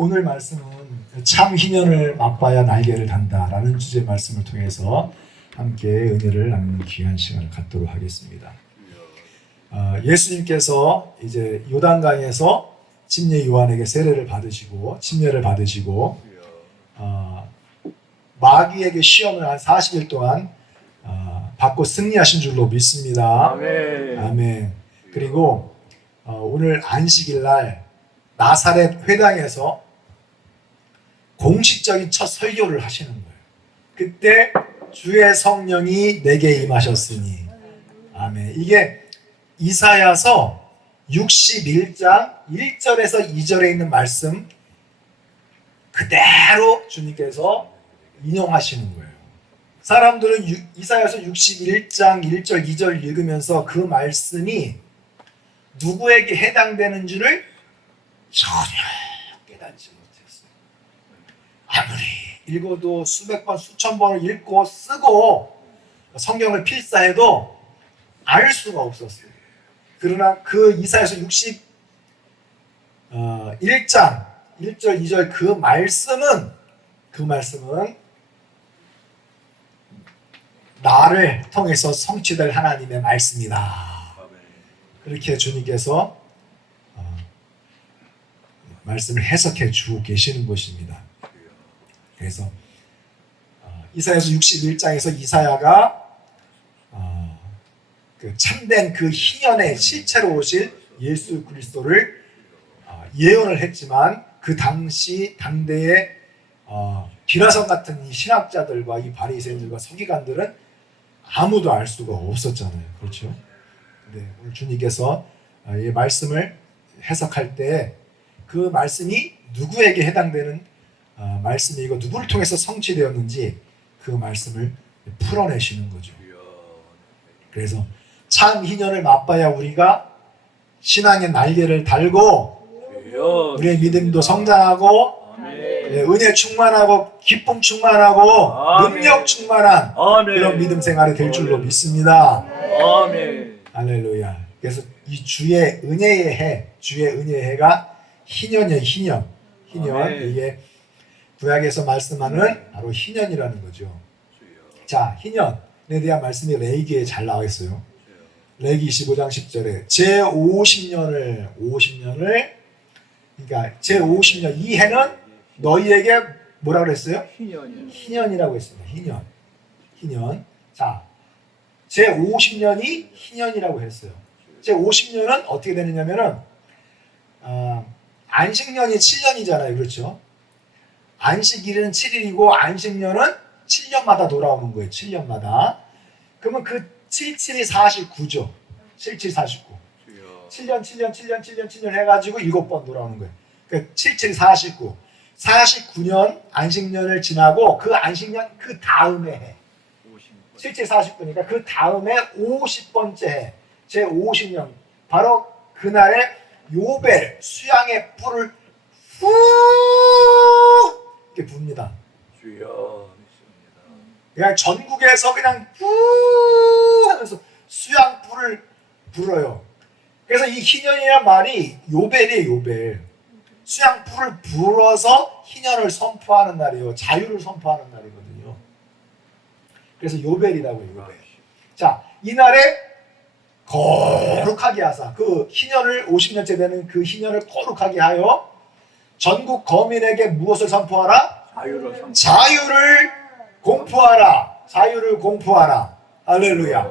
오늘 말씀은 참 희년을 맛봐야 날개를 단다라는 주제 말씀을 통해서 함께 은혜를 나누는 귀한 시간을 갖도록 하겠습니다. 예수님께서 이제 요단강에서 침례 요한에게 세례를 받으시고 침례를 받으시고 마귀에게 시험을 한 40일 동안 받고 승리하신 줄로 믿습니다. 아멘. 아멘. 그리고 오늘 안식일 날 나사렛 회당에서 공식적인 첫 설교를 하시는 거예요. 그때 주의 성령이 내게 임하셨으니. 아멘. 이게 이사야서 61장 1절에서 2절에 있는 말씀 그대로 주님께서 인용하시는 거예요. 사람들은 이사야서 61장 1절 2절 읽으면서 그 말씀이 누구에게 해당되는 줄을 전혀 깨닫지 못했어요. 아무리 읽어도 수백 번 수천 번을 읽고 쓰고 성경을 필사해도 알 수가 없었어요. 그러나 그 이사야서 61장 1절 2절 그 말씀은 나를 통해서 성취될 하나님의 말씀이다. 그렇게 주님께서 말씀을 해석해 주고 계시는 것입니다. 그래서 이사야서 61장에서 이사야가 그 참된 그 희년의 실체로 오실 예수 그리스도를 예언을 했지만 그 당시 당대의 비라성 같은 이 신학자들과 이 바리새인들과 서기관들은 아무도 알 수가 없었잖아요. 그렇죠? 근데 오늘 주님께서 이 말씀을 해석할 때 그 말씀이 누구에게 해당되는 말씀이고 누구를 통해서 성취되었는지 그 말씀을 풀어내시는 거죠. 그래서 참 희년을 맛봐야 우리가 신앙의 날개를 달고 우리의 믿음도 성장하고 은혜 충만하고 기쁨 충만하고 능력 충만한 그런 믿음 생활이 될 줄로 믿습니다. 아멘. 할렐루야. 그래서 이 주의 은혜의 해가 희년이에요. 희년. 이게 구약에서 말씀하는 바로 희년이라는 거죠. 자, 희년에 대한 말씀이 레위기에 잘 나와 있어요. 레위기 25장 10절에 제 50년을 그러니까 제 50년 이 해는 너희에게 뭐라 그랬어요? 희년이라고 했습니다. 희년. 자, 제 50년이 희년이라고 했어요. 제 50년은 어떻게 되느냐면은 안식년이 7년이잖아요. 그렇죠? 안식일은 7일이고 안식년은 7년마다 돌아오는 거예요. 7년마다. 그러면 그 77이 49죠. 77, 49. 7년 해가지고 7번 돌아오는 거예요. 그러니까 77, 49. 49년 안식년을 지나고 그 안식년 그 다음에 해. 77, 49니까 그 다음에 50번째 해. 제 50년. 바로 그날에 요벨 수양의 뿔을 후 이렇게 붑니다. 그냥 전국에서 그냥 후 하면서 수양 뿔을 불어요. 그래서 이 희년이라는 말이 요벨이에요. 요벨. 수양 뿔을 불어서 희년을 선포하는 날이에요. 자유를 선포하는 날이거든요. 그래서 요벨이라고 해요. 요벨. 자, 이날에 거룩하게 하사 그 희년을 50년째 되는 그 희년을 거룩하게 하여 전국 거민에게 무엇을 선포하라? 자유를 공포하라. 자유를 공포하라. 할렐루야.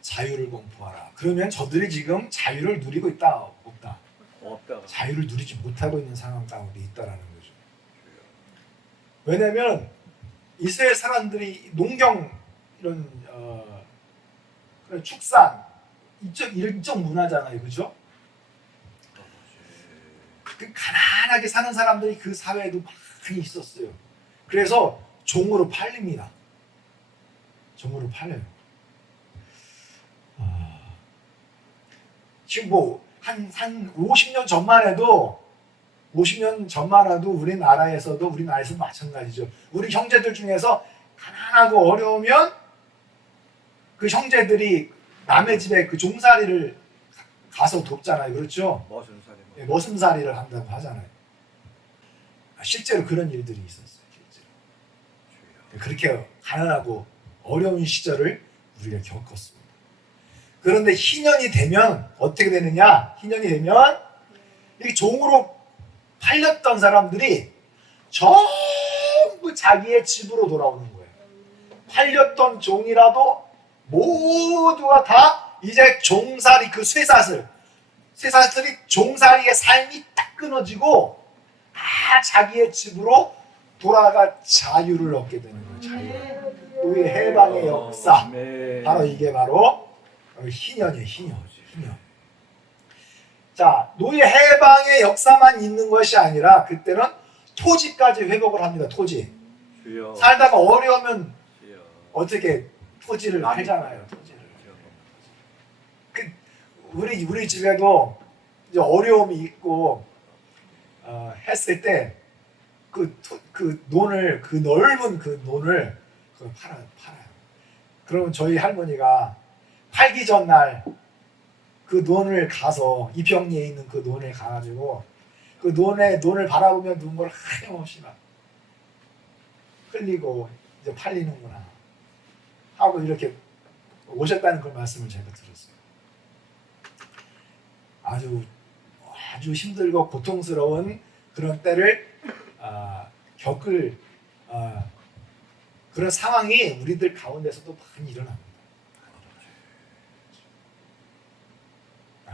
자유를 공포하라. 그러면 저들이 지금 자유를 누리고 있다? 없다? 자유를 누리지 못하고 있는 상황 가운데 있다라는 거죠. 왜냐하면 이스라엘 사람들이 농경 이런 축산 이쪽 문화잖아요. 그죠? 그 가난하게 사는 사람들이 그 사회에도 많이 있었어요. 그래서 종으로 팔립니다. 종으로 팔려요. 지금 뭐 한 50년 전만 해도 우리나라에서도 마찬가지죠. 우리 형제들 중에서 가난하고 어려우면 그 형제들이 남의 집에 그 종살이를 가서 돕잖아요. 그렇죠? 머슴살이를 한다고 하잖아요. 실제로 그런 일들이 있었어요. 실제로. 그렇게 가난하고 어려운 시절을 우리가 겪었습니다. 그런데 희년이 되면 어떻게 되느냐? 희년이 되면 이 종으로 팔렸던 사람들이 전부 자기의 집으로 돌아오는 거예요. 팔렸던 종이라도 모두가 다 이제 종살이 그 쇠사슬이 종살이의 삶이 딱 끊어지고 다 자기의 집으로 돌아가 자유를 얻게 되는 거예요. 자유. 우리 해방의 역사. 바로 이게 바로 희년이에요. 희년. 자, 노예 해방의 역사만 있는 것이 아니라 그때는 토지까지 회복을 합니다. 토지. 살다가 어려우면 어떻게 토지를 팔잖아요. 토지를. 우리 집에도 이제 어려움이 있고 했을 때 그 넓은 그 논을 그걸 팔아요. 그러면 저희 할머니가 팔기 전날 그 논을 가서 이평리에 있는 그 논을 가가지고 그 논을 바라보면 눈물 하염없이 막 흘리고 이제 팔리는구나 하고 이렇게 오셨다는 그 말씀을 제가 들었어요. 아주 힘들고 고통스러운 그런 때를 겪을 그런 상황이 우리들 가운데서도 많이 일어납니다.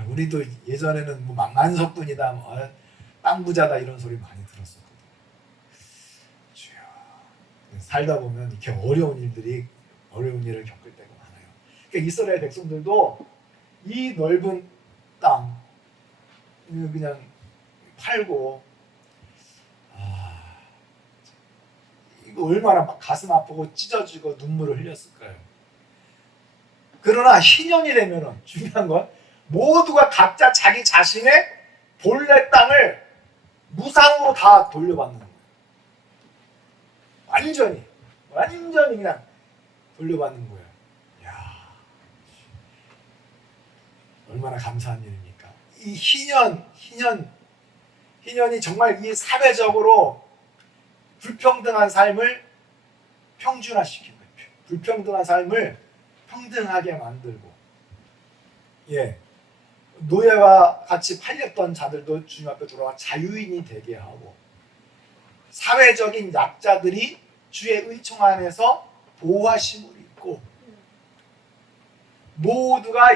우리도 예전에는 뭐 만석분이다, 땅 부자다 이런 소리 많이 들었었거든요. 살다 보면 이렇게 어려운 일을 겪을 때가 많아요. 그러니까 이스라엘 백성들도 이 넓은 땅 그냥 팔고 이거 얼마나 가슴 아프고 찢어지고 눈물을 흘렸을까요? 그러나 희년이 되면은 중요한 건 모두가 각자 자기 자신의 본래 땅을 무상으로 다 돌려받는 거예요. 완전히 그냥 돌려받는 거예요. 이야, 얼마나 감사한 일입니까? 이 희년이 정말 이 사회적으로 불평등한 삶을 평준화시킨 거예요. 불평등한 삶을 평등하게 만들고, 노예와 같이 팔렸던 자들도 주님 앞에 돌아와 자유인이 되게 하고, 사회적인 약자들이 주의 의총 안에서 보호하심을 입고, 모두가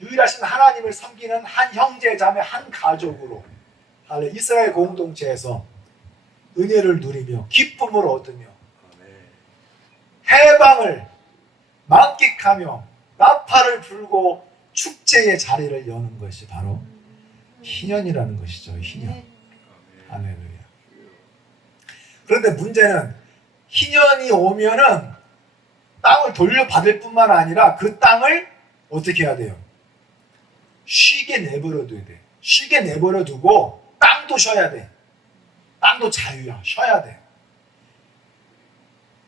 유일하신 하나님을 섬기는 한 형제 자매 한 가족으로 이스라엘 공동체에서 은혜를 누리며 기쁨을 얻으며 해방을 만끽하며 나팔을 불고 축제의 자리를 여는 것이 바로 희년이라는 것이죠. 희년. 할렐루야. 그런데 문제는 희년이 오면은 땅을 돌려받을 뿐만 아니라 그 땅을 어떻게 해야 돼요? 쉬게 내버려 둬야 돼. 쉬게 내버려 두고 땅도 쉬어야 돼. 땅도 자유야. 쉬어야 돼.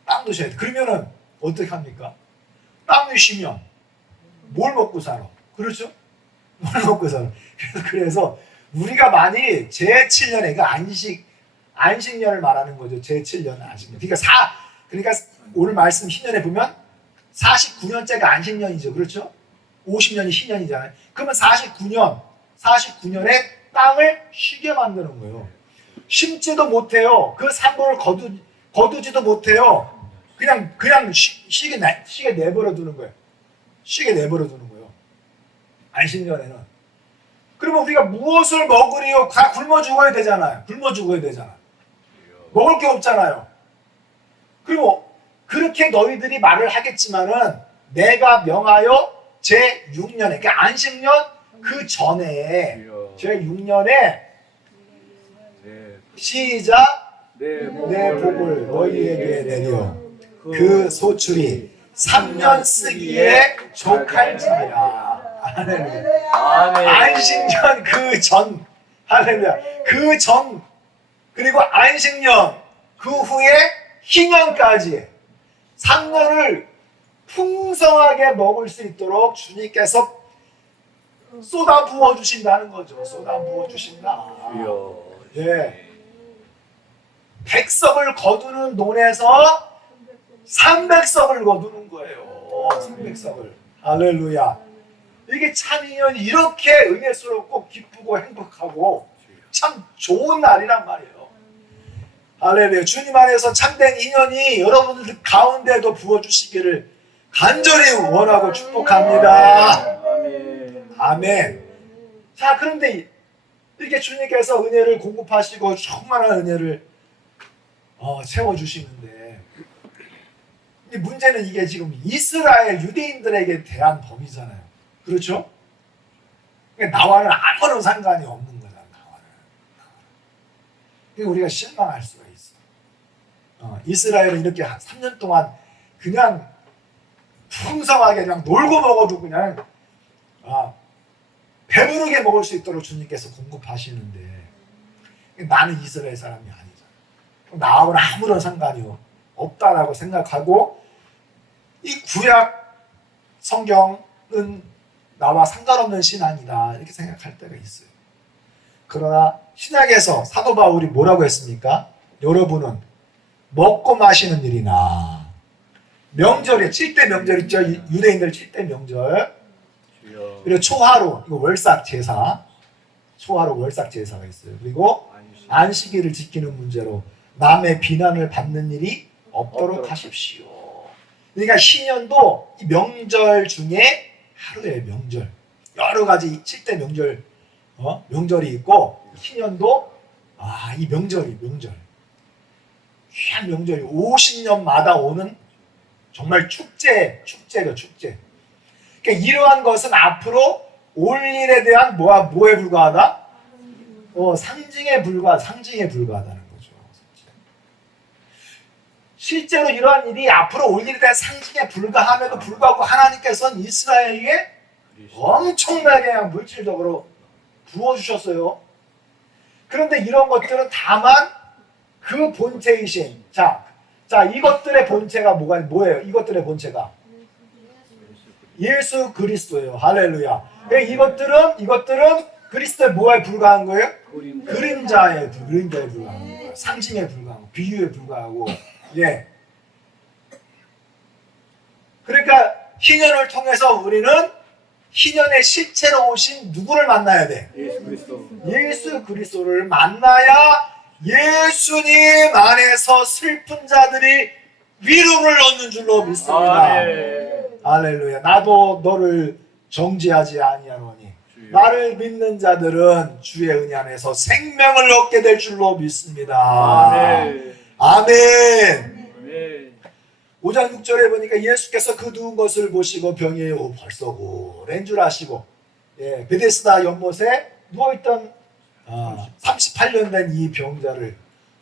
땅도 쉬어야 돼. 그러면은 어떻게 합니까? 땅이 쉬면 뭘 먹고 살아? 그렇죠? 뭘 먹고 살아? 그래서 우리가 많이 제7년에 그 안식년을 말하는 거죠. 제7년 안식년. 그러니까 오늘 말씀 희년에 보면 49년째가 안식년이죠. 그렇죠? 50년이 희년이잖아요. 그러면 49년에 땅을 쉬게 만드는 거예요. 심지도 못해요. 그 산보를 거두지도 못해요. 그냥 쉬게 내버려 두는 거예요. 쉬게 내버려 두는 거예요. 안식년에는. 그러면 우리가 무엇을 먹으리요? 다 굶어 죽어야 되잖아요. 먹을 게 없잖아요. 그리고 그렇게 너희들이 말을 하겠지만은 내가 명하여 제6년에 그러니까 안식년 그 전에 제6년에 시작 내 복을 너희에게 내려 그 소출이 3년 쓰기에 족할지니라. 할렐루야. 안식년 그 전, 할렐루야. 그 전, 그리고 안식년 그 후에 희년까지 3년을 풍성하게 먹을 수 있도록 주님께서 쏟아 부어 주신다는 거죠. 쏟아 부어 주신다. 주여. 예. 백석을 거두는 논에서 300석을 거두는 거예요. 300석을. 할렐루야. 이게 참 인연이 이렇게 은혜스럽고 기쁘고 행복하고 참 좋은 날이란 말이에요. 할렐루야. 주님 안에서 참된 인연이 여러분들 가운데도 부어주시기를 간절히 원하고 축복합니다. 아멘. 아멘. 자, 그런데 이렇게 주님께서 은혜를 공급하시고 충만한 은혜를 채워주시는데, 이 문제는 이게 지금 이스라엘 유대인들에게 대한 법이잖아요. 그렇죠? 그러니까 나와는 아무런 상관이 없는 거잖아. 나와는. 그러니까 우리가 실망할 수가 있어. 이스라엘은 이렇게 3년 동안 그냥 풍성하게 그냥 놀고 먹어도 그냥 배부르게 먹을 수 있도록 주님께서 공급하시는데, 나는 이스라엘 사람이 아니잖아. 나하고는 아무런 상관이 없다라고 생각하고 이 구약 성경은 나와 상관없는 신앙이다 이렇게 생각할 때가 있어요. 그러나 신약에서 사도 바울이 뭐라고 했습니까? 여러분은 먹고 마시는 일이나 명절에 7대 명절 있죠. 유대인들 7대 명절, 그리고 초하루, 이거 월삭 제사, 초하루 월삭 제사가 있어요. 그리고 안식일을 지키는 문제로 남의 비난을 받는 일이 없도록 하십시오. 그러니까 신년도 이 명절 중에 하루의 명절, 여러 가지 7대 명절, 명절이 있고, 신년도 이 명절 귀한 명절이 50년마다 오는 정말 축제죠, 축제. 그러니까 이러한 것은 앞으로 올 일에 대한 뭐에 불과하다? 상징에 불과하다는 거죠. 실제로 이러한 일이 앞으로 올 일에 대한 상징에 불과함에도 불구하고 하나님께서는 이스라엘에게 엄청나게 그냥 물질적으로 부어주셨어요. 그런데 이런 것들은 다만 그 본체이신, 자 이것들의 본체가 뭐예요? 이것들의 본체가 예수 그리스도예요. 할렐루야. 이것들은 그리스도의 뭐에 불과한 거예요? 그림자에 불과한 거예요. 상징에 불과하고 비유에 불과하고. 예. 그러니까 희년을 통해서 우리는 희년의 실체로 오신 누구를 만나야 돼? 예수 그리스도를 만나야 예수님 안에서 슬픈 자들이 위로를 얻는 줄로 믿습니다. 할렐루야. 나도 너를 정죄하지 아니하노니 나를 믿는 자들은 주의 은혜 안에서 생명을 얻게 될 줄로 믿습니다. 아멘. 5장 6절에 보니까 예수께서 그 누운 것을 보시고 병이 벌써 오랜 줄 아시고, 베데스다 연못에 누워있던 38년 된 이 병자를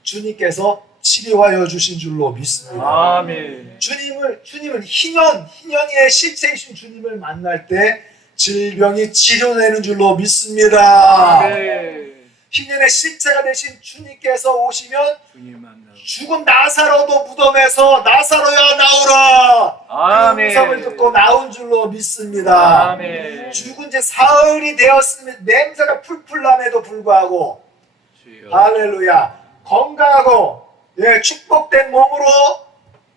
주님께서 치료하여 주신 줄로 믿습니다. 아멘. 주님은 희년의 실체이신 주님을 만날 때 질병이 치료되는 줄로 믿습니다. 아멘. 희년의 실체가 되신 주님께서 오시면 죽은 나사로도 무덤에서 나사로야 나오라, 그 음성을 듣고 나온 줄로 믿습니다. 아멘. 죽은 지 사흘이 되었으면 냄새가 풀풀 남에도 불구하고, 할렐루야, 건강하고 축복된 몸으로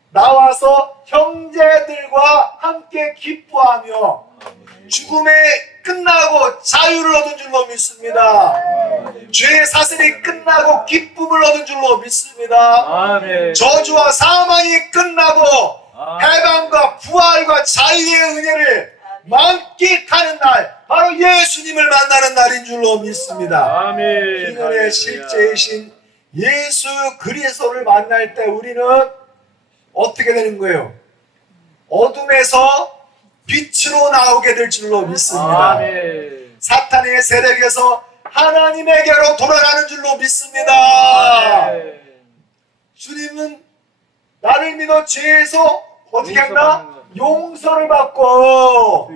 나와서 형제들과 함께 기뻐하며 죽음에 끝나고 자유를 얻은 줄로 믿습니다. 죄의 사슬이 끝나고 기쁨을 얻은 줄로 믿습니다. 저주와 사망이 끝나고 해방과 부활과 자유의 은혜를 만끽하는 날, 바로 예수님을 만나는 날인 줄로 믿습니다. 희년의 실제이신 예수 그리스도를 만날 때 우리는 어떻게 되는 거예요? 어둠에서 빛으로 나오게 될 줄로 믿습니다. 사탄의 세력에서 하나님에게로 돌아가는 줄로 믿습니다. 주님은 나를 믿어 죄에서 어떻게 한다? 용서를 받고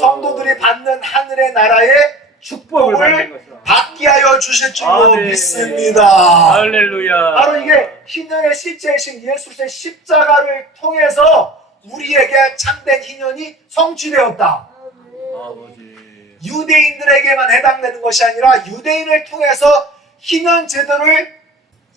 성도들이 받는 하늘의 나라의 축복을 받게 하여 주실 줄로 믿습니다. 할렐루야. 바로 이게 희년의 실제이신 예수의 십자가를 통해서 우리에게 참된 희년이 성취되었다. 유대인들에게만 해당되는 것이 아니라 유대인을 통해서 희년 제도를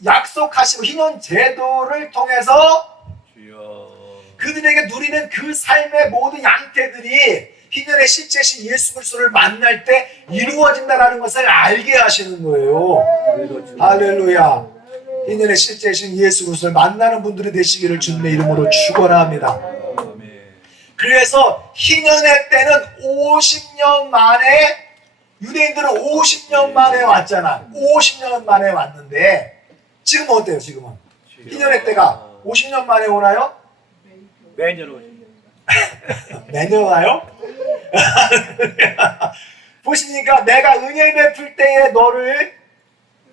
약속하시고 희년 제도를 통해서 주여. 그들에게 누리는 그 삶의 모든 양태들이 희년의 실제신 예수 그리스도를 만날 때 이루어진다라는 것을 알게 하시는 거예요. 할렐루야. 희년의 실제신 예수 그리스도를 만나는 분들이 되시기를 주님의 이름으로 축원합니다. 아멘. 그래서 희년의 때는 50년 만에, 유대인들은 50년 만에 왔잖아. 50년 만에 왔는데 지금은 어때요? 지금은 희년의 때가 50년 만에 오나요? 매년 오십니다. 매년 와요? 보시니까 내가 은혜 베풀 때에 너를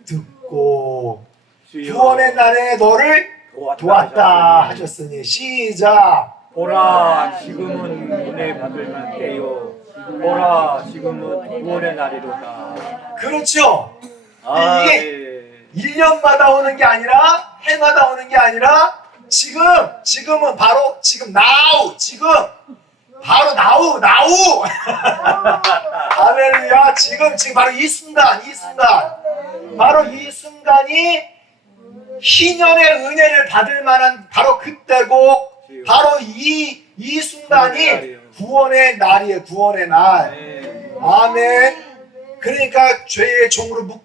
듣고 주여. 구원의 날에 너를 도왔다 하셨으니 시작. 보라 지금은 은혜 받을 만 때요. 보라 지금은 구원의 날이로다. 그렇죠. 아멘. 1년마다 오는 게 아니라 해마다 오는 게 아니라 지금은 바로 지금 now 지금 바로 now 할렐루야. 지금 바로 이 순간 바로 이 순간이 희년의 은혜를 받을 만한 바로 그때고 바로 이 순간이 구원의 날이에요. 구원의 날. 아멘. 그러니까 죄의 종으로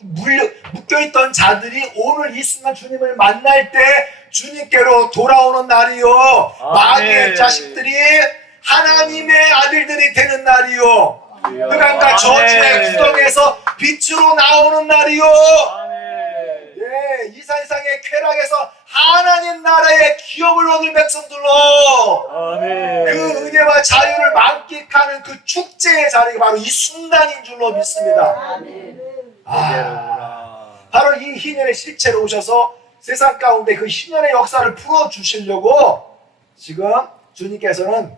묶여있던 자들이 오늘 이 순간 주님을 만날 때 주님께로 돌아오는 날이요. 마귀의 자식들이 하나님의 아들들이 되는 날이요. 그러니까 저주의 구덩이에서 빛으로 나오는 날이요. 예, 이 세상의 쾌락에서 하나님 나라의 기업을 얻을 백성들로 그 은혜와 자유를 만끽하는 그 축제의 자리가 바로 이 순간인 줄로 믿습니다. 바로 이 희년의 실체로 오셔서 세상 가운데 그 희년의 역사를 풀어주시려고 지금 주님께서는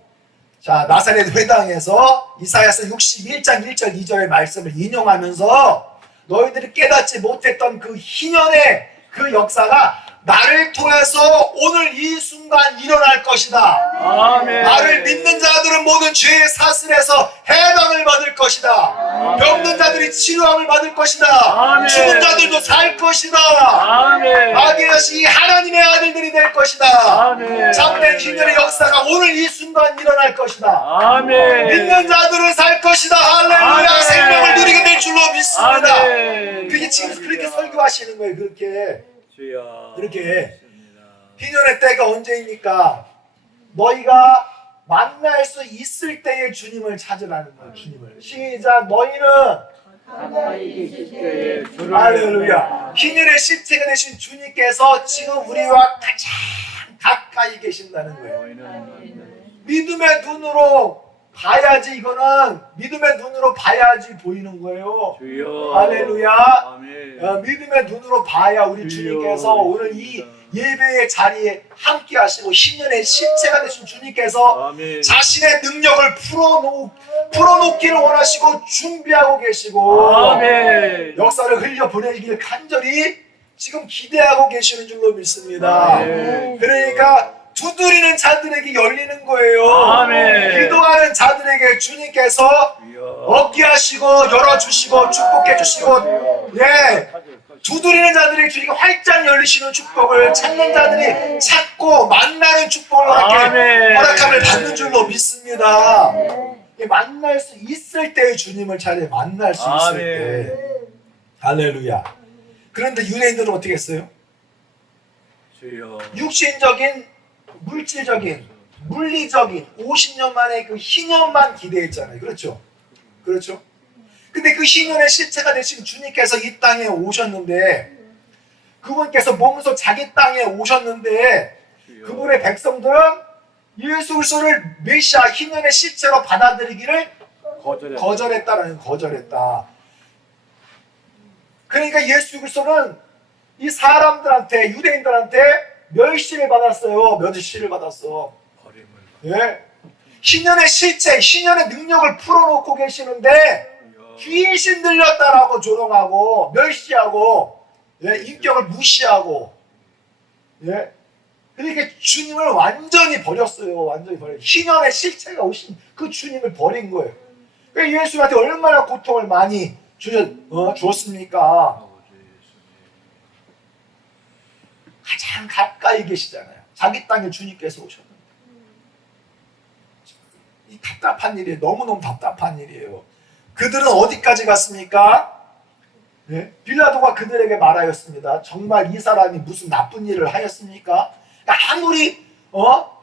자 나사렛 회당에서 이사야서 61장 1절 2절의 말씀을 인용하면서 너희들이 깨닫지 못했던 그 희년의 그 역사가 나를 통해서 오늘 이 순간 일어날 것이다. 아멘. 나를 믿는 자들은 모든 죄의 사슬에서 해방을 받을 것이다. 병든 자들이 치료함을 받을 것이다. 아멘. 죽은 자들도 살 것이다. 아멘. 마귀의 자식이 하나님의 아들들이 될 것이다. 아멘. 참된 희년의 역사가 오늘 이 순간 일어날 것이다. 아멘. 믿는 자들은 살 것이다. 할렐루야. 아멘. 생명을 누리게 될 줄로 믿습니다. 아멘. 그게 지금 그렇게 설교하시는 거예요. 그렇게 희년의 때가 언제입니까? 너희가 만날 수 있을 때에 주님을 찾으라는 거예요. 주님을. 시작. 너희는 할렐루야. 희년의 실체가 되신 주님께서 지금 우리와 가장 가까이 계신다는 거예요. 믿음의 눈으로 봐야지, 이거는 믿음의 눈으로 봐야지 보이는 거예요. 할렐루야. 믿음의 눈으로 봐야 우리 주님께서 오늘 이 예배의 자리에 함께 하시고 희년의 실체가 되신 주님께서 자신의 능력을 풀어놓기를 원하시고 준비하고 계시고 역사를 흘려보내길 간절히 지금 기대하고 계시는 줄로 믿습니다. 그러니까 두드리는 자들에게 열리는 거예요. 아멘. 기도하는 자들에게 주님께서 얻게 하시고 열어주시고 축복해 주시고, 예, 두드리는 자들에게 주님께 활짝 열리시는 축복을, 찾는 자들이 찾고 만나는 축복을 허락함을 받는 줄로 믿습니다. 만날 수 있을 때 주님을 찾아 만날 수 있을 때. 할렐루야. 그런데 유대인들은 어떻게 했어요? 육신적인, 물질적인, 물리적인 50년 만에 그 희년만 기대했잖아요. 그렇죠? 그렇죠? 근데 그 희년의 실체가 되신 주님께서 이 땅에 오셨는데, 그분께서 몸소 자기 땅에 오셨는데, 그분의 백성들은 예수 그리스도를 메시아 희년의 실체로 받아들이기를 거절했다. 그러니까 예수 그리스도는 이 사람들한테, 유대인들한테 멸시를 받았어요. 멸시를 받았어. 예. 희년의 실체, 희년의 능력을 풀어놓고 계시는데 귀신 들렸다라고 조롱하고 멸시하고, 예, 인격을 무시하고, 예. 그러니까 주님을 완전히 버렸어요. 완전히 버려. 희년의 실체가 오신 그 주님을 버린 거예요. 예수님한테 얼마나 고통을 많이 주었습니까? 가장 가까이 계시잖아요. 자기 땅에 주님께서 오셨는데. 이 답답한 일이에요. 너무너무 답답한 일이에요. 그들은 어디까지 갔습니까? 네? 빌라도가 그들에게 말하였습니다. 정말 이 사람이 무슨 나쁜 일을 하였습니까? 아무리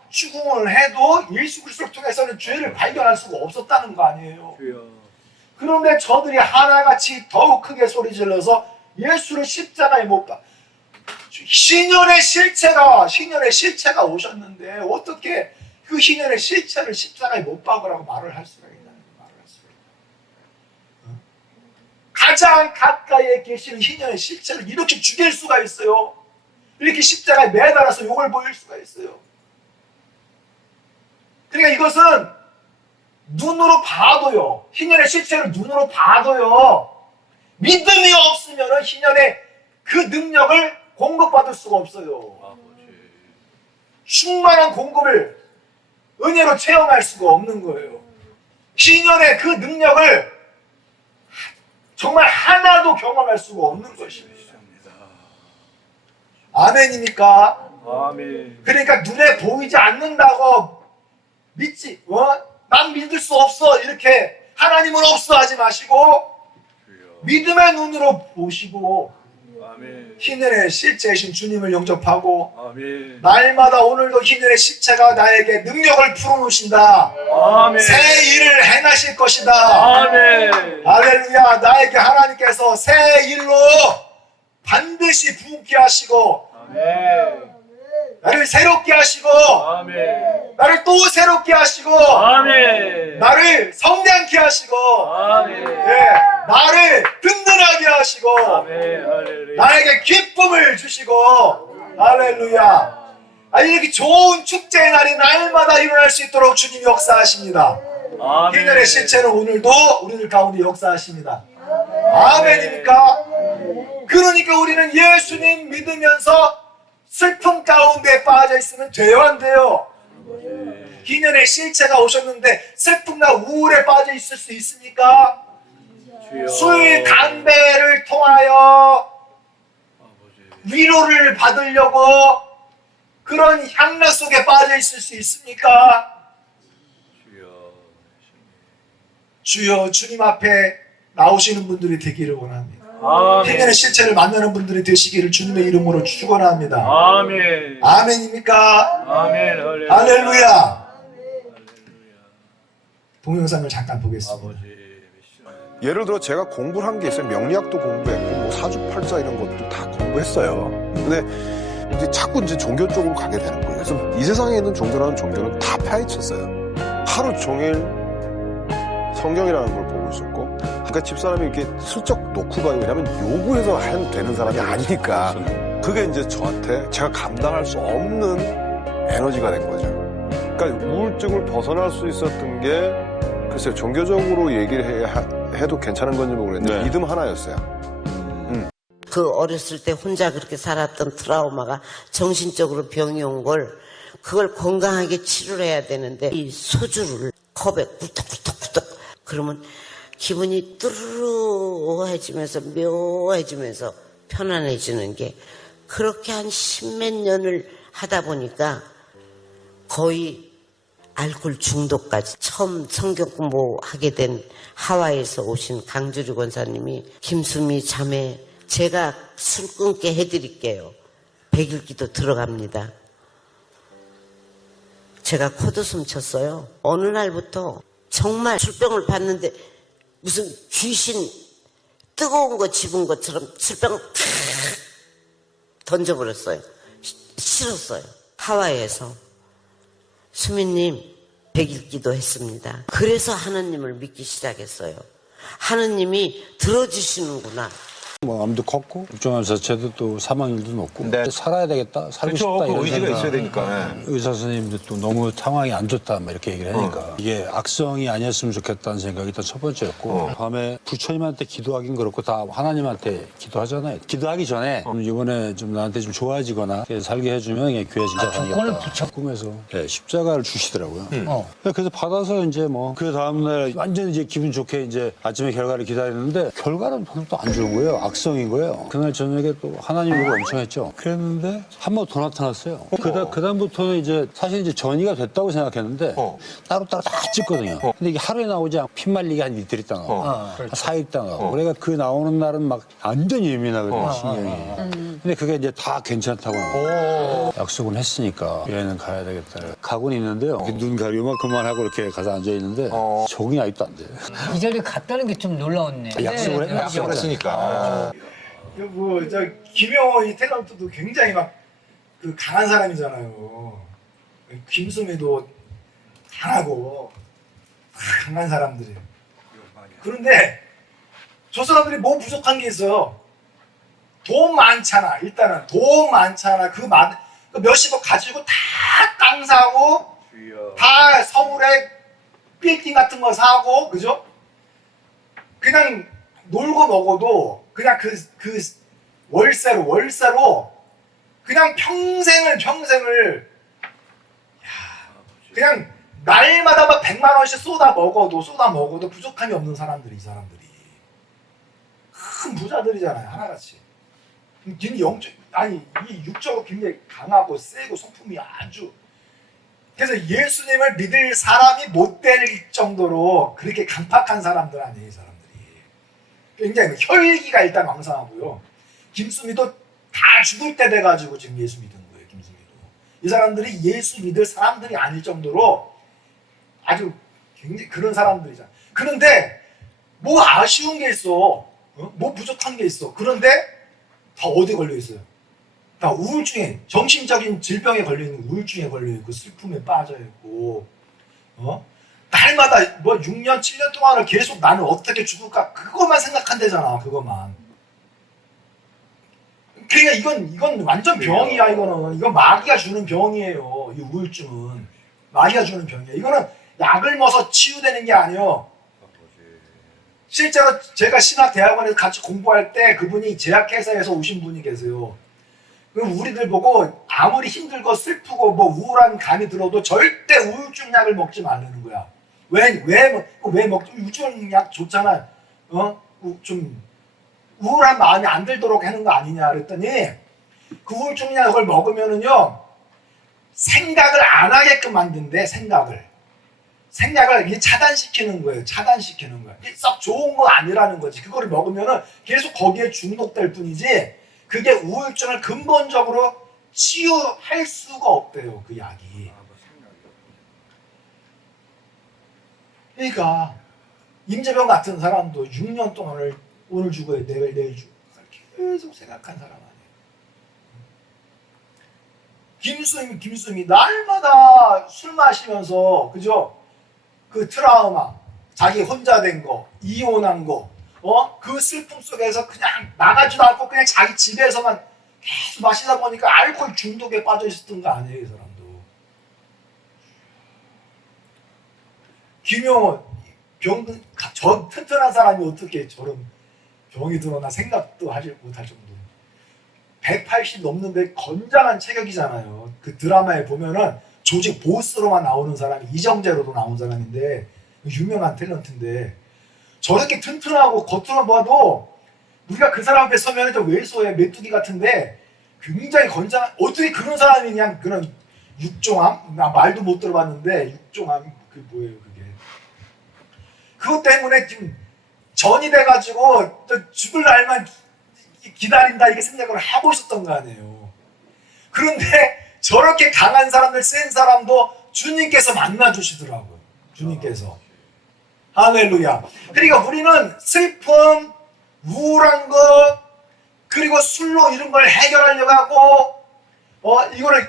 추궁을 해도 예수 그리스도를 통해서는 죄를 발견할 수가 없었다는 거 아니에요. 그런데 저들이 하나같이 더욱 크게 소리질러서 예수를 십자가에 못 박. 신년의 실체가 오셨는데 어떻게 그 신년의 실체를 십자가에 못 박으라고 말을 할 수가 있나요? 가장 가까이에 계시는 희년의 실체를 이렇게 죽일 수가 있어요. 이렇게 십자가에 매달아서 욕을 보일 수가 있어요. 그러니까 이것은 눈으로 봐도요, 희년의 실체를 눈으로 봐도요, 믿음이 없으면 희년의 그 능력을 공급받을 수가 없어요. 충만한 공급을 은혜로 체험할 수가 없는 거예요. 희년의 그 능력을 정말 하나도 경험할 수가 없는 것입니다. 아멘입니까? 아멘. 그러니까 눈에 보이지 않는다고 난 믿을 수 없어 이렇게 하나님은 없어 하지 마시고 믿음의 눈으로 보시고 아멘. 희년의 실체이신 주님을 영접하고 아멘. 날마다 오늘도 희년의 실체가 나에게 능력을 풀어놓으신다. 아멘. 새 일을 해나실 것이다. 아멘. 할렐루야. 나에게 하나님께서 새 일로 반드시 부흥케 하시고 아멘. 나를 새롭게 하시고 아멘. 나를 또 새롭게 하시고 아멘. 나를 성장케 하시고 아멘. 나를 든든하게 하시고 아멘. 할렐루야. 나에게 기쁨을 주시고 할렐루야. 이렇게 좋은 축제의 날이 날마다 일어날 수 있도록 주님이 역사하십니다. 아멘. 희년의 실체는 오늘도 우리들 가운데 역사하십니다. 아멘입니까? 그러니까 우리는 예수님 믿으면서 슬픔 가운데 빠져 있으면 돼요, 안 돼요? 희년의 실체가 오셨는데 슬픔과 우울에 빠져 있을 수 있습니까? 술, 담배를 통하여 위로를 받으려고 그런 향락 속에 빠져 있을 수 있습니까? 주여, 주님 앞에 나오시는 분들이 되기를 원합니다. 희년의 실체를 만나는 분들이 되시기를 주님의 이름으로 축원합니다. 아멘. 아멘입니까? 아멘. 할렐루야. 동영상을 잠깐 보겠습니다. 예를 들어 제가 공부를 한 게 있어요. 명리학도 공부했고 뭐 사주팔자 이런 것도 다 공부했어요. 근데 이제 자꾸 이제 종교 쪽으로 가게 되는 거예요. 그래서 이 세상에 있는 종교라는 종교는 다 파헤쳤어요. 하루 종일 성경이라는 걸 보고 있었고, 그러니까 집사람이 이렇게 슬쩍 놓고 가요. 왜냐면 요구해서 되는 사람이 아니니까. 그게 이제 저한테 제가 감당할 수 없는 에너지가 된 거죠. 그러니까 우울증을 벗어날 수 있었던 게 글쎄요, 종교적으로 얘기를 해도 괜찮은 건지 모르겠는데 믿음 하나였어요. 그 어렸을 때 혼자 그렇게 살았던 트라우마가 정신적으로 병이 온 걸 그걸 건강하게 치료를 해야 되는데 이 소주를 컵에 꿀떡꿀떡꿀떡 그러면 기분이 뚜루해지면서 묘해지면서 편안해지는 게 그렇게 한 십몇 년을 하다 보니까 거의 알코올 중독까지 처음 성경 공부하게 된 하와이에서 오신 강주리 권사님이 김수미 자매 제가 술 끊게 해드릴게요. 100일 기도 들어갑니다. 제가 코드숨 쳤어요. 어느 날부터 정말 술병을 봤는데 무슨 귀신 뜨거운 거 집은 것처럼 술병을 탁 던져버렸어요. 싫었어요. 하와이에서. 수미님 100일 기도했습니다. 그래서 하느님을 믿기 시작했어요. 하느님이 들어주시는구나. 뭐 암도 컸고 국정원 자체도 또 사망률도 높고 네. 살아야 되겠다, 살고 그렇죠. 싶다 그 이런 의지가 생각. 있어야 되니까. 네. 의사 선생님도 또 너무 상황이 안 좋다 막 이렇게 얘기를 하니까 이게 악성이 아니었으면 좋겠다는 생각이 일단 첫 번째였고 밤에 부처님한테 기도하긴 그렇고 다 하나님한테 기도하잖아요. 기도하기 전에 이번에 좀 나한테 좀 좋아지거나 이렇게 살게 해주면 이게 교회 진짜 다니겠다. 꿈에서 네, 십자가를 주시더라고요. 그래서 받아서 이제 뭐 그 다음날 완전 이제 기분 좋게 이제 아침에 결과를 기다리는데 결과는 별로 또 안 좋은 거예요. 악성인 거예요. 그날 저녁에 또 하나님 요구 엄청 했죠. 그랬는데 한 번 더 나타났어요. 그다음부터는 이제 사실 이제 전이가 됐다고 생각했는데 따로따로 다 찍거든요. 근데 이게 하루에 나오지 않고 pit말리기 한 이틀 있다 나오고 한 4일 있다 나오고 그러니까 그 나오는 날은 막 완전히 예민하거든요. 신경이. 근데 그게 이제 다 괜찮다고 약속을 했으니까 여행은 가야 되겠다. 가고는 있는데요. 눈 가리고 요만큼만 하고 이렇게 가서 앉아 있는데 적응이 아직도 안 돼요. 이 자리에 갔다는 게 좀 놀라웠네. 약속을 했으니까. 뭐저 김영호 이 탤런트도 굉장히 막 그 강한 사람이잖아요. 김수미도 강하고 강한 사람들이에요. 그런데 저 사람들이 뭐 부족한 게 있어요. 돈 많잖아. 일단은 돈 많잖아. 그 몇십억 가지고 다 땅 사고 다 서울에 빌딩 같은 거 사고 그죠? 그냥 놀고 먹어도 그냥 그 월세로 그냥 평생을 그냥 날마다 막 100만 원씩 쏟아 먹어도 부족함이 없는 사람들이 이 사람들이 큰 부자들이잖아요 하나같이. 굉장히 이 육적으로 굉장히 강하고 세고 성품이 아주. 그래서 예수님을 믿을 사람이 못 될 정도로 그렇게 강팍한 사람들 아니에요 이 사람들이. 굉장히 혈기가 일단 왕성하고요. 김수미도 다 죽을 때 돼가지고 지금 예수 믿은 거예요. 김수미도. 이 사람들이 예수 믿을 사람들이 아닐 정도로 아주 굉장히 그런 사람들이잖아. 그런데 뭐 아쉬운 게 있어. 뭐 부족한 게 있어. 그런데 다 어디 걸려 있어요? 다 우울증에, 정신적인 질병에 걸려 있는 우울증에 걸려 있고 슬픔에 빠져 있고 날마다 뭐 6년 7년 동안을 계속 나는 어떻게 죽을까 그것만 생각한대잖아. 그것만. 그러니까 이건 완전 병이야. 이건 마귀가 주는 병이에요. 이 우울증은 마귀가 주는 병이에요. 이거는 약을 먹어서 치유되는 게 아니에요. 실제로 제가 신학대학원에서 같이 공부할 때 그분이 제약회사에서 오신 분이 계세요. 우리들 보고 아무리 힘들고 슬프고 뭐 우울한 감이 들어도 절대 우울증 약을 먹지 말라는 거야. 왜 먹지? 우울증 약 좋잖아. 좀 우울한 마음이 안 들도록 하는 거 아니냐 그랬더니 그 우울증 약을 먹으면은요 생각을 안 하게끔 만든대. 생각을 차단시키는 거예요. 이게 썩 좋은 거 아니라는 거지. 그거를 먹으면은 계속 거기에 중독될 뿐이지 그게 우울증을 근본적으로 치유할 수가 없대요. 그 약이. 그러니까 임재병 같은 사람도 6년 동안을 오늘 죽어야 내일 죽어 계속 생각한 사람 아니에요. 김수미 날마다 술 마시면서 그죠? 그 트라우마, 자기 혼자 된 거, 이혼한 거, 그 슬픔 속에서 그냥 나가지도 않고 그냥 자기 집에서만 계속 마시다 보니까 알코올 중독에 빠져 있었던 거 아니에요, 이 사람도. 김용호 저 튼튼한 사람이 어떻게 저런 병이 들어나 생각도 하지 못할 정도로 180 넘는데 건장한 체격이잖아요. 그 드라마에 보면은 조직 보스로만 나오는 사람이 이정재로도 나온 사람인데 유명한 탤런트인데 저렇게 튼튼하고 겉으로 봐도 우리가 그 사람 앞에 서면 좀 왜소해 메뚜기 같은데 굉장히 건장한 어떻게 그런 사람이 그냥 그런 육종암? 나 말도 못 들어봤는데 육종암 그 뭐예요 그게 그것 때문에 지금 전이 돼가지고 죽을 날만 기다린다 이게 생각을 하고 있었던 거 아니에요. 그런데 저렇게 강한 사람들 센 사람도 주님께서 만나주시더라고요. 주님께서. 할렐루야. 그러니까 우리는 슬픔, 우울한 것, 그리고 술로 이런 걸 해결하려고 하고 이거를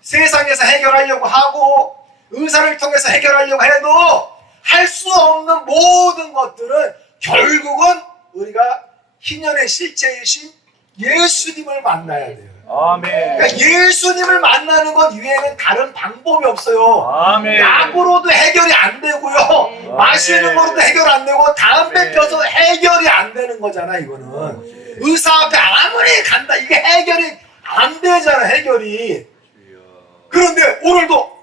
세상에서 해결하려고 하고 의사를 통해서 해결하려고 해도 할 수 없는 모든 것들은 결국은 우리가 희년의 실체이신 예수님을 만나야 돼요. 아멘. 그러니까 예수님을 만나는 것 이외에는 다른 방법이 없어요. 아멘. 약으로도 해결이 안 되고요. 마시는 거로도 해결 안 되고 담배 펴서 해결이 안 되는 거잖아. 이거는 의사 앞에 아무리 간다 이게 해결이 안 되잖아. 해결이. 그런데 오늘도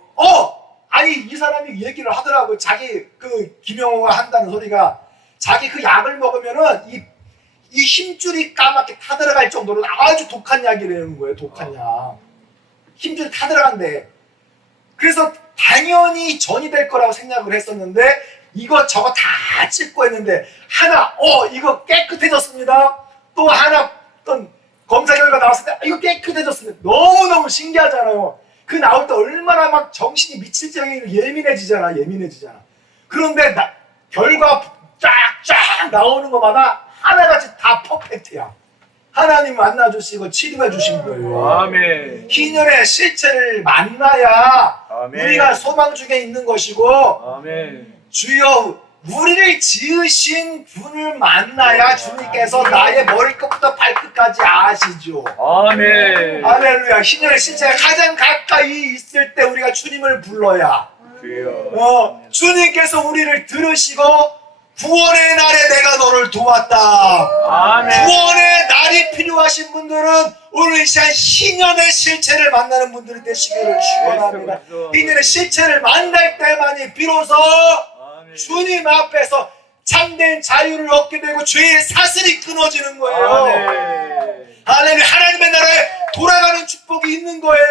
아니 이 사람이 얘기를 하더라고요. 자기 그 김영호가 한다는 소리가 자기 그 약을 먹으면은 이 힘줄이 까맣게 타들어갈 정도로 아주 독한 약이라는 거예요. 독한 약. 힘줄이 타들어간대. 그래서 당연히 전이 될 거라고 생각을 했었는데 이거 저거 다 찍고 했는데 하나 이거 깨끗해졌습니다. 또 하나 어떤 검사 결과 나왔을 때 이거 깨끗해졌습니다. 너무너무 신기하잖아요. 그 나올 때 얼마나 막 정신이 미칠 지경에 예민해지잖아. 그런데 결과 쫙쫙 나오는 것마다 하나같이 다 퍼펙트야. 하나님 만나주시고 치료해 주신 거예요. 아멘. 희년의 실체를 만나야 아멘. 우리가 소망 중에 있는 것이고 아멘. 주여 우리를 지으신 분을 만나야 주님께서 나의 머리끝부터 발끝까지 아시죠. 아멘. 할렐루야. 희년의 실체가 가장 가까이 있을 때 우리가 주님을 불러야 주여. 주님께서 우리를 들으시고 구원의 날에 내가 너를 도왔다. 아멘. 구원의 날이 필요하신 분들은 오늘 이 시간 희년의 실체를 만나는 분들이 되시기를 축원합니다. 희년의 실체를 만날 때만이 비로소 주님 앞에서 참된 자유를 얻게 되고 죄의 사슬이 끊어지는 거예요. 아멘. 할렐루야. 하나님의 나라에 돌아가는 축복이 있는 거예요.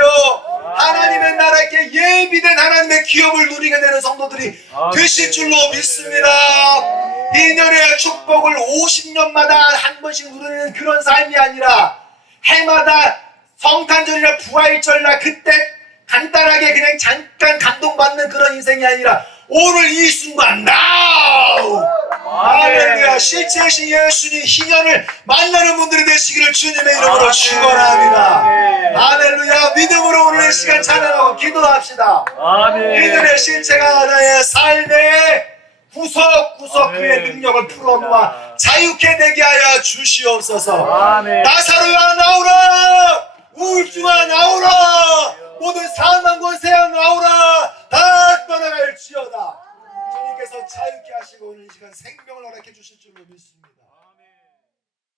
하나님의 나라에 예비된 하나님의 기업을 누리게 되는 성도들이 되실 줄로 믿습니다. 희년의 축복을 50년마다 한 번씩 누리는 그런 삶이 아니라 해마다 성탄절이나 부활절이나 그때 간단하게 그냥 잠깐 감동받는 그런 인생이 아니라 오늘 이 순간 now 할렐루야. 실체이신 예수님 희년을 만나는 분들이 되시기를 주님의 이름으로 축원합니다. 할렐루야. 믿음으로 오늘 이 시간 찬양하고 기도합시다. 아멘. 희년의 실체가 나의 삶의 구석구석 그의 능력을 풀어놓아 자유케 되게 하여 주시옵소서. 아멘. 나사로야 나오라. 우울증아 나오라. 모든 사망 권세야 나오라. 다 떠나갈지어다. 주님께서 자유케 하시고 오늘 이 시간 생명을 허락해 주실 줄로 믿습니다.